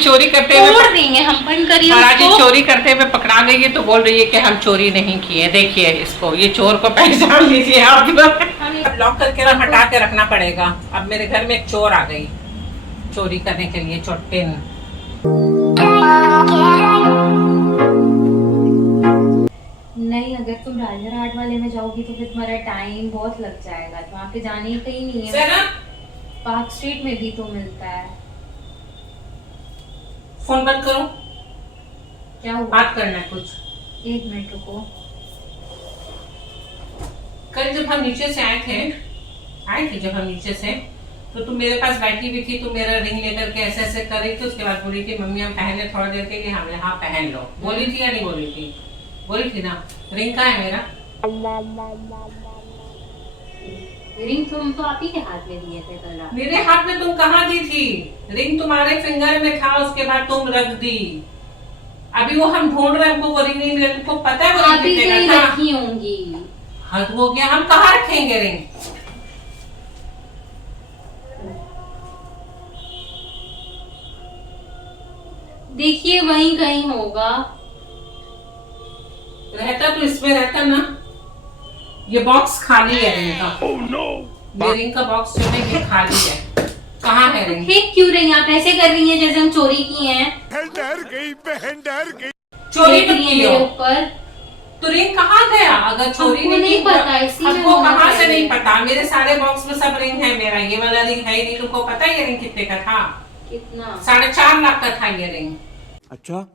चोरी करते हुए तोड़ देंगे हम, बंद करिए महाराज जी उसको। चोरी करते हुए पकड़ा गई है तो बोल रही है कि हम चोरी नहीं किए। देखिए इसको, ये चोर को पहचान लीजिए आप लोग। लॉक करके ना हटा के रखना पड़ेगा। अब मेरे घर में एक चोर आ गई चोरी करने के लिए, चोटिन। नहीं, अगर तुम राजा हाट वाले में जाओगी तो फिर तुम्हारा टाइम बहुत लग जाएगा। तो वहाँ पे जाने ही कहीं नहीं है। पार्क स्ट्रीट में भी तो मिलता है। फोन बंद करो, क्या हुआ? बात करना है कुछ। 1 मिनट रुको। कल जब हम नीचे से आए थे जब हम नीचे से, तो तुम मेरे पास बैठी भी थी। तुम मेरा रिंग लेकर के ऐसे ऐसे कर रही थी। उसके बाद बोली थी मम्मी हम पहन ले थोड़ी देर के लिए। हमने हाँ पहन लो। बोली थी या नहीं बोली थी? बोली थी ना। रिंग कहाँ है मेरा? रिंग तुम तो आप ही के हाथ में दिए थे कल रात। मेरे हाथ में तुम कहाँ दी थी? रिंग तुम्हारे फिंगर में था, उसके बाद तुम रख दी। अभी वो हम ढूंढ रहे हैं, हमको वो रिंग नहीं मिला। तुमको पता है वो आप ही कहीं रखी होंगी। हद हो गया, हम कहाँ रखेंगे रिंग? देखिए वहीं कहीं होगा। रहता तो इसमें रहता ना। ये बॉक्स खाली है रिंग का। oh, no. ये रिंग का बॉक्स जो है ये खाली है। कहाँ है रिंग? फेंक क्यों रही हैं आप? ऐसे कर रही हैं जैसे हम चोरी की हैं। डर गई बहन, डर गई। चोरी तो की हो ऊपर तो रिंग कहाँ गया? अगर चोरी नहीं पता, इसीलिए हमको कहाँ से नहीं पता? मेरे सारे बॉक्स में सब रिंग है। मेरा ये वाला रिंग है ही नहीं। तुमको पता है ये रिंग कितने का था? कितना? 4.5 लाख का था ये रिंग। अच्छा,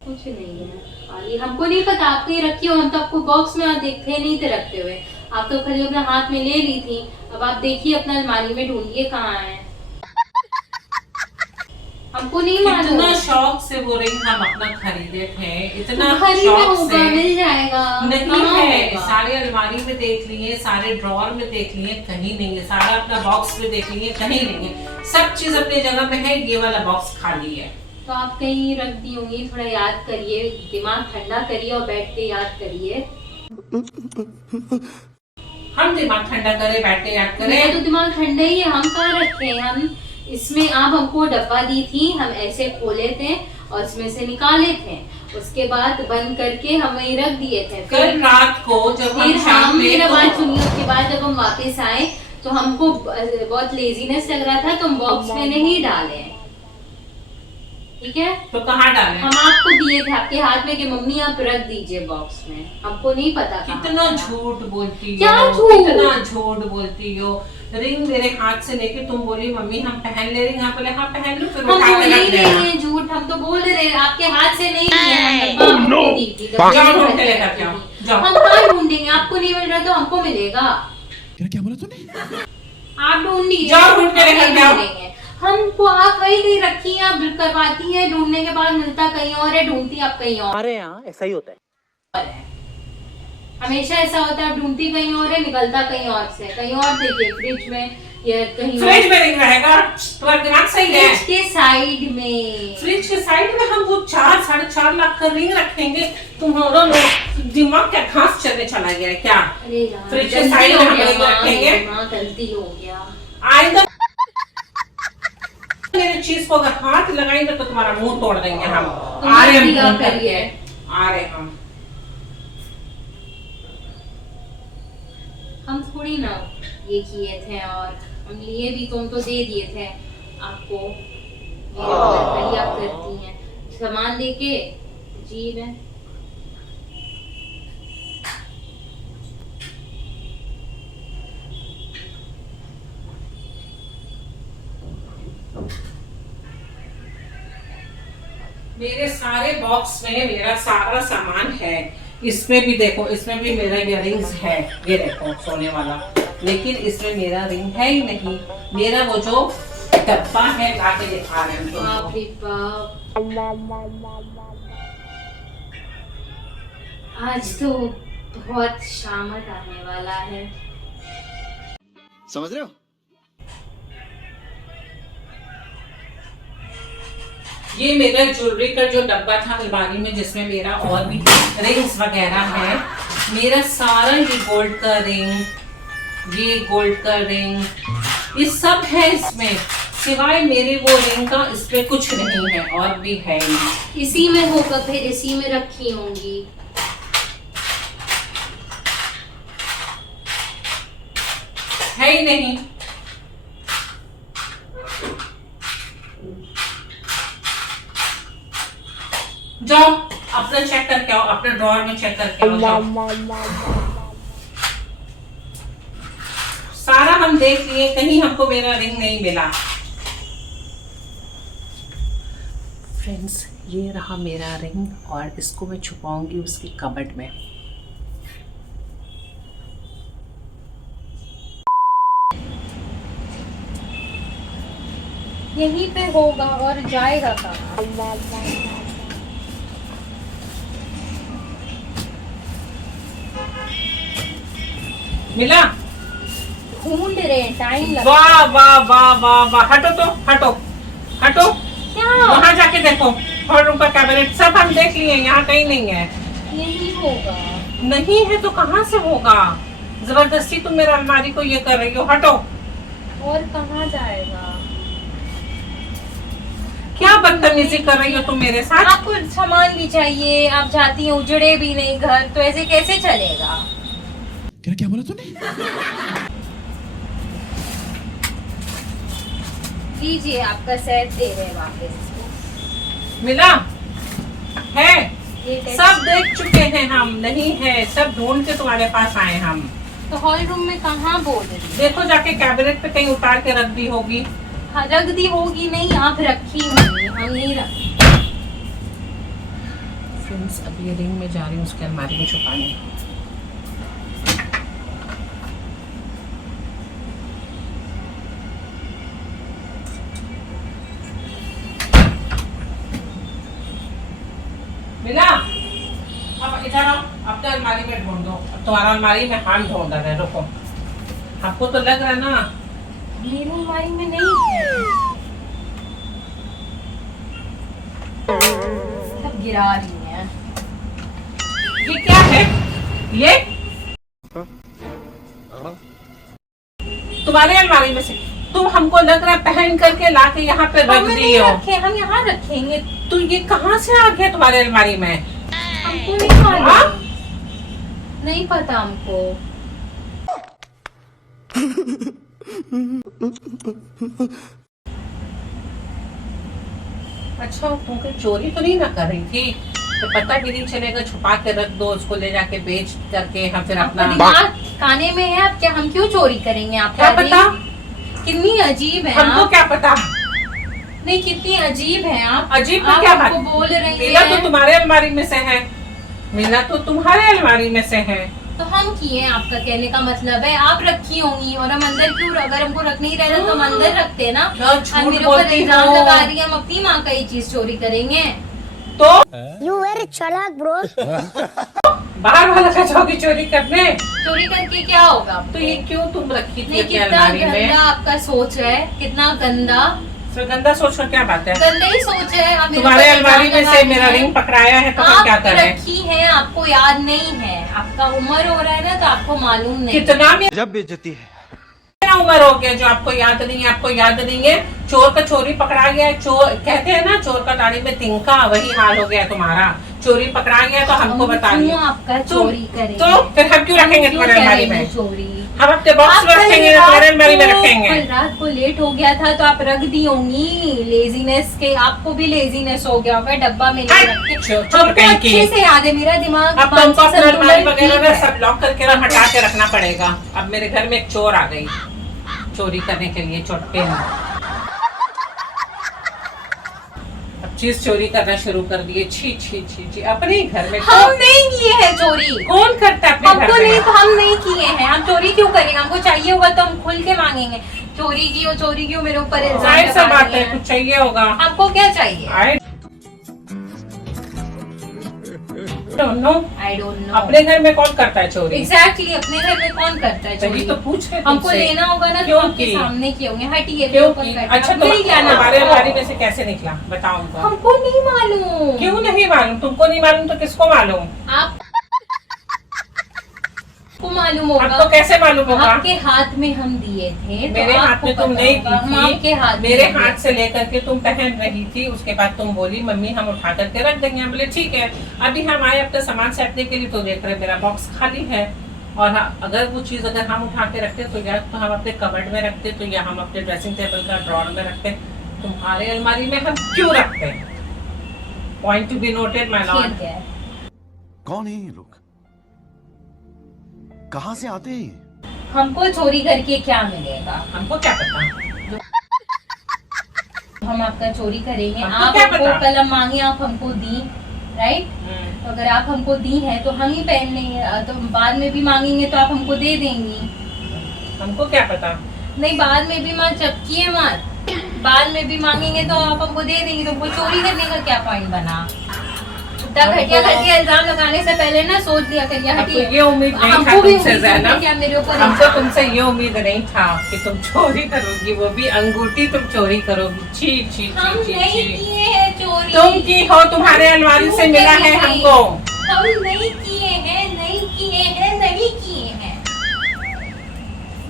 कुछ नहीं है। ये हमको नहीं पता। आप कहीं रखी हो, हम तो आपको बॉक्स में देखते नहीं थे रखते हुए। आप तो खाली अपने हाथ में ले ली थी। अब आप देखिए अपना अलमारी में ढूंढिए कहाँ है। हमको नहीं मालूम। इतना शौक से वो रिंग हम अपना खरीदे थे, इतना शौक शौक से। मिल जाएगा नहीं है। सारे अलमारी में देख लिए, सारे ड्रॉर में देख लिए, कहीं नहीं है। सारा अपना बॉक्स में देख लिए, कहीं नहीं है। सब चीज अपनी जगह में है। ये वाला बॉक्स खाली है। तो आप कहीं रख दी होंगी। थोड़ा याद करिए, दिमाग ठंडा करिए और बैठ के याद करिए। हम दिमाग ठंडा करें, बैठ के याद करें? मेरा तो दिमाग ठंडा ही है। हम कहाँ रखे हैं? हम इसमें आप हमको डब्बा दी थी, हम ऐसे खोले थे और इसमें से निकाले थे। उसके बाद बंद करके हम वहीं रख दिए थे। कल रात को जब हम शाम में, मेरा बात सुनिए, उसके बाद जब हम वापस आए तो हमको बहुत लेजीनेस लग रहा था तो हम बॉक्स में नहीं डाले। ठीक है, तो कहाँ डाले? हम आपको दिए थे आपके हाथ में कि मम्मी आप रख दीजिए बॉक्स में। हमको नहीं पता। कितना झूठ बोलती हो, क्या झूठ? कितना झूठ बोलती हो। रिंग मेरे हाथ से लेके तुम बोली मम्मी हम पहन ले रिंग। हाँ बोले हाँ पहन लो। फिर हम उठा के बोल रख ही देना। नहीं है झूठ। हम तो बोल रहे हैं आपके हाथ से नहीं लिया। हम आपको दी थी। जाओ ढूंढ के लेकर के आओ, जाओ। हम कहाँ ढूंढेंगे? आपको नहीं मिल रहा तो हमको मिलेगा। क्या बोला तूने? आप ढूंढिए। जाओ ढूंढ के लेकर के आओ। हमको आप वही कहीं रखी हैं, आप करवाती हैं, ढूंढने के बाद मिलता कहीं और है, ढूंढती आप कहीं और। हमारे यहाँ ऐसा ही होता है। हमेशा ऐसा होता है, आप ढूंढती कहीं और है, निकलता कहीं और से। कहीं और देखिए फ्रिज में या कहीं फ्रिज में रिंग रहेगा? तुम्हारा दिमाग सही है? फ्रिज के साइड में। फ्रिज के साइड में हम वो 4-4.5 लाख का रिंग रखेंगे? तुम्हारा दिमाग क्या घास चलने चला गया है क्या? अरे यार, फ्रिज के साइड में हम रिंग रखेंगे? गलती हो गया। आइंदा मेरे चीज को अगर हाथ लगाएंगे तो तुम्हारा मुंह तोड़ देंगे हम। आ रहे हम करिए। आ रहे हम थोड़ी ना ये किए थे, और हम लिए भी तो हम तो दे दिए थे आपको। ये आप करती हैं सामान देके जी में। मेरे सारे बॉक्स में मेरा सारा सामान है। इसमें भी देखो, इसमें भी मेरा इयररिंग्स है। ये देखो सोने वाला, लेकिन इसमें मेरा रिंग है ही नहीं। मेरा वो जो डब्बा है लाके दिखा रहे हैं तुमको। आज तो बहुत शामत आने वाला है। समझ रहे हो? ये मेरा ज्वेलरी का जो डब्बा था अलमारी में, जिसमें मेरा और भी रिंग्स वगैरह है। मेरा सारा ये गोल्ड का रिंग, ये गोल्ड का रिंग, ये सब है इसमें। सिवाय मेरे वो रिंग का इस पे कुछ नहीं है और भी है नहीं। इसी में होगा, फिर इसी में रखी होंगी। है ही नहीं। जाओ अपना चेक करके आओ, अपने ड्रॉअर में चेक करके आओ, जाओ। सारा हम देख लिए, कहीं हमको मेरा रिंग नहीं मिला। फ्रेंड्स, ये रहा मेरा रिंग और इसको मैं छुपाऊंगी उसकी कबर्ड में। यहीं पे होगा और जाएगा कहाँ? मिला? ढूंढ रहे हैं, टाइम लगा। वाह वाह वाह वाह वाह, हटो तो, हटो हटो, क्या? वहां जाके देखो। और रूम का कैबिनेट सब हम देख लिए, यहाँ कहीं नहीं है। यही होगा। नहीं है तो कहाँ से होगा? जबरदस्ती तुम मेरे अलमारी को ये कर रही हो, हटो। और कहाँ जाएगा? क्या बदतमीजी कर रही हो तुम मेरे साथ? आपको सामान भी चाहिए, आप चाहती हैं उजड़े भी नहीं घर, तो ऐसे कैसे चलेगा? क्या बोला तूने? लीजिए, आपका सेट दे रहे हैं वापस। मिला है? ये टेस्ट- सब देख चुके हैं हम, नहीं है, सब ढूंढ के तुम्हारे पास आए हम। तो हॉल रूम में कहाँ बोल रही है? देखो जाके कैबिनेट पे कहीं उतार के रख दी होगी। हाँ, रख दी होगी। नहीं, आप रखी होंगी, हम नहीं रखी। फ्रेंड्स, अब ये रिंग में जा रही हूँ उसके अलमारी में छुपाने। मिला? अब इधर आओ, अपने अलमारी में ढूंढ दो। अब तुम्हारा अलमारी में हम ढूंढ रहे हैं, रुको। आपको तो लग रहा है ना? मेरी अलमारी में नहीं है। सब गिरा रही हैं। ये क्या है? ये तुम्हारे अलमारी में से तुम हमको लग रहा है पहन करके लाके यहाँ पे रख हमने दी नहीं हो। रखे, हम यहाँ रखेंगे। तो ये कहाँ से आ गया तुम्हारे अलमारी में? हमको नहीं मालूम। हाँ? नहीं पता हमको। अच्छा, तुमको चोरी तो नहीं ना कर रही थी? तो पता भी नहीं चलेगा, छुपा के रख दो, उसको ले जाके बेच करके हम फिर आपका अपना। दिमाग खाने में है? आप क्या, हम क्यों चोरी करेंगे? आप क्या पता? कितनी अजीब है हमको आप। क्या पता? नहीं, कितनी अजीब है आप। अजीब में आप क्या हमको बात? बोल रही मिला तो हैं। तुम्हारे अलमारी में से है। मिला तो तुम्हारे अलमारी में से है। तो हम किए, आपका कहने का मतलब है आप रखी होंगी। और हम अंदर क्यों? अगर हमको रखने ही रहना तो हम अंदर रखते ना। यार, झूठ हम मेरे ऊपर बोलती इल्जाम हो। लगा रही है, हम अपनी माँ का ही चीज चोरी करेंगे। तो You very चालाक bro. बाहर वाला का जाओगी चोरी करने? चोरी करके क्या होगा? तो ये क्यों तुम रखी थी नहीं, अपनी कितना अलमारी में? गंदा आपका सोच है, कितना गंदा। तो गंदा सोच का क्या बात है? गंदा ही सोच है। आप मेरे तुम्हारे ऊपर अलमारी इल्जाम में लगा से रही मेरा हैं। रिंग पकड़ाया है तो हम क्या आप करें? रखी है, आपको याद नहीं है। आपका उम्र हो रहा है ना, तो आपको मालूम नहीं। कितना जब बेइज्जती है। उम्र हो गया जो आपको याद नहीं है? आपको याद नहीं है? चोर का चोरी पकड़ा गया है। चोर कहते हैं ना, चोर का दाढ़ी में तिनका, वही हाल हो गया तुम्हारा। चोरी पकड़ा गया तो हमको बता क्यों दिया। आपका चोरी करेंगे? तो फिर हम क्यों रखेंगे तुम्हारे अलमारी में? चोरी हम अपने बॉक्स में आप कल रखेंगे, रात तुम्हारे अलमारी में को- रखेंगे। कल रात को लेट हो गया था तो आप रख दी होंगी। लेजीनेस के, आपको भी लेजीनेस हो गया होगा, डब्बा में नहीं रख के। चोर हमको कहीं की। अच्छे से याद है, मेरा दिमाग अब तुमको मानसिक अपना अलमारी संतुलन वगैरह ठीक ना है। सब लॉक करके ना हटा के रखना पड़ेगा। अब मेरे घर में एक चोर आ गई चोरी करने के लिए, चोटे अब चीज चोरी करना शुरू कर दिए। छी छी छी छी, अपने ही घर में हम नहीं किए हैं चोरी। कौन करता है अपने हमको घर नहीं, में? तो हम नहीं किए हैं। हम चोरी क्यों करेंगे? हमको चाहिए होगा तो हम खुल के मांगेंगे। चोरी की हो, चोरी क्यों मेरे ऊपर इल्जाम जाहिर सा लगा बात रही है, हैं? कुछ चाहिए होगा। आपको क्या चाहिए? I don't know. I don't know. अपने घर में कौन करता है चोरी? एग्जैक्टली, अपने घर में कौन करता है तभी चोरी? तो पूछ रहे हमको तुमसे। लेना होगा ना, तो क्यों आपके की? सामने किए होंगे। हटिए, क्यों मेरे ऊपर की? बैठे। अच्छा, हमको नहीं जाना। तुम्हारे अलमारी में से कैसे निकला? बताओ हमको। हमको नहीं मालूम। क्यों नहीं मालूम? तुमको नहीं मालूम तो किसको मालूम? आप आपको मालूम होगा। आपको कैसे मालूम होगा? आपके हाथ में हम दिए थे तो मेरे हाथ आपको में तुम पता नहीं होगा, हम आपके दी हाथ थी, में मेरे दिए हाथ थे। से लेकर के तुम पहन रही थी। उसके बाद तुम बोली मम्मी हम उठा करके रख देंगे। हम बोले ठीक है। अभी हम आए अपना सामान सैटने के लिए तो देख रहे मेरा बॉक्स खाली है। और अगर वो चीज़ अगर हम उठा के रखते तो या तो हम अपने कबर्ड में रखते तो या हम अपने ड्रेसिंग टेबल का ड्रॉर में रखते। तुम्हारे अलमारी में हम क्यों रखते? Point to be noted my Lord. ठीक है, कौन है ये लोग? कहाँ से आते हैं ये? हमको चोरी करके क्या मिलेगा? हमको क्या पता? हम आपका चोरी करेंगे। हमको आप क्या हमको पता? कलम मांगी, आप हमको दी, राइट? तो अगर आप हमको दी है तो हम ही पहन लेंगे, तो बाद में भी मांगेंगे तो आप हमको दे देंगी। हमको क्या पता? नहीं, बाद में भी माँ चपकी है माँ, बाद में भी मांगेंगे तो आप हमको दे देंगे, तो हमको चोरी करने का क्या पॉइंट बना? इतना घटिया घटिया इल्जाम लगाने से पहले ना सोच लिया करिए। हमको ये उम्मीद नहीं था हमको भी तुमसे उम्मीद ज़ैनब। नहीं थी आप मेरे ऊपर हमको इल्जाम- तुमसे ये उम्मीद नहीं था कि तुम चोरी करोगी, वो भी अंगूठी तुम चोरी करोगी। छी छी हम छी नहीं छी। किए हैं चोरी। तुम की हो, तुम्हारे अलमारी से मिला है हमको। हम नहीं किए हैं, नहीं किए हैं, नहीं किए हैं।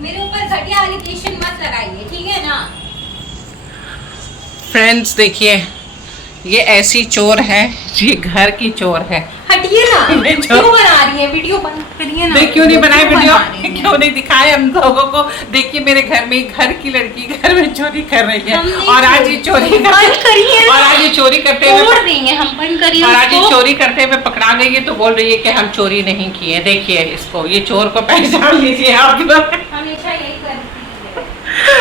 मेरे ऊपर घटिया एलिगेशन मत लगाइए, ठीक है ना? फ्रेंड्स देखिए, ये ऐसी चोर है, ये घर की चोर है। हटिए ना, ये जो- क्यों बना रही है वीडियो? बंद करिए ना। देख क्यों नहीं बनाए क्यों वीडियो? बना रही हैं? क्यों नहीं दिखाए हम लोगों को? देखिए मेरे घर में घर की लड़की घर में चोरी कर रही है हम नहीं और आज ये चोरी बंद करिए ना। और आज ये चोरी करते तोड़ हुए देंगे हम, बंद करिए और आज ये उसको। चोरी करते हुए पकड़ा गई है तो बोल रही है कि हम चोरी नहीं किए। देखिए इसको, ये चोर को पहचान लीजिए आप लोग। हमेशा यही करती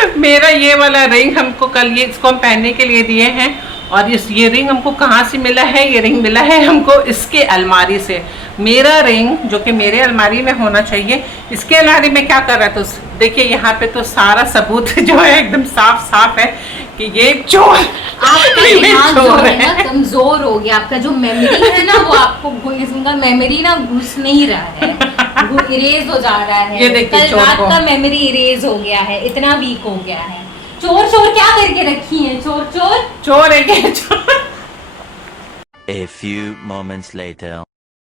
है। मेरा ये वाला रिंग हमको कल ये इसको हम पहनने के लिए दिए हैं और ये रिंग हमको कहाँ से मिला है? ये रिंग मिला है हमको इसके अलमारी से। मेरा रिंग जो कि मेरे अलमारी में होना चाहिए, इसके अलमारी में क्या कर रहा था? तो देखिए यहाँ पे तो सारा सबूत जो है एकदम साफ साफ है कि ये चोर आपका ये दिमाग जो चोर है ना कमजोर हो गया। आपका जो मेमोरी है ना वो आपको इसका मेमोरी ना घुस नहीं रहा है, वो इरेज हो जा रहा है। ये देखिए कल चोर रात को। का मेमोरी इरेज हो गया है, इतना वीक हो गया है। चोर चोर क्या करके रखी है? चोर चोर चोर है ये चोर। A few moments later.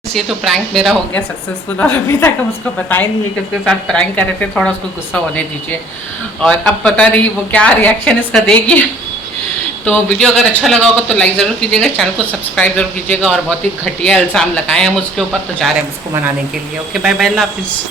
ये तो प्रैंक मेरा हो गया सक्सेसफुल और अभी तक हम उसको पता ही नहीं है कि उसके साथ प्रैंक कर रहे थे। थोड़ा उसको गुस्सा होने दीजिए और अब पता नहीं वो क्या रिएक्शन इसका देगी। तो वीडियो अगर अच्छा लगा होगा तो लाइक ज़रूर कीजिएगा, चैनल को सब्सक्राइब जरूर कीजिएगा। और बहुत ही घटिया इल्ज़ाम लगाए हम उसके ऊपर, तो जा रहे हैं हम उसको मनाने के लिए। ओके बाय बाय, अल्लाह हाफिज़।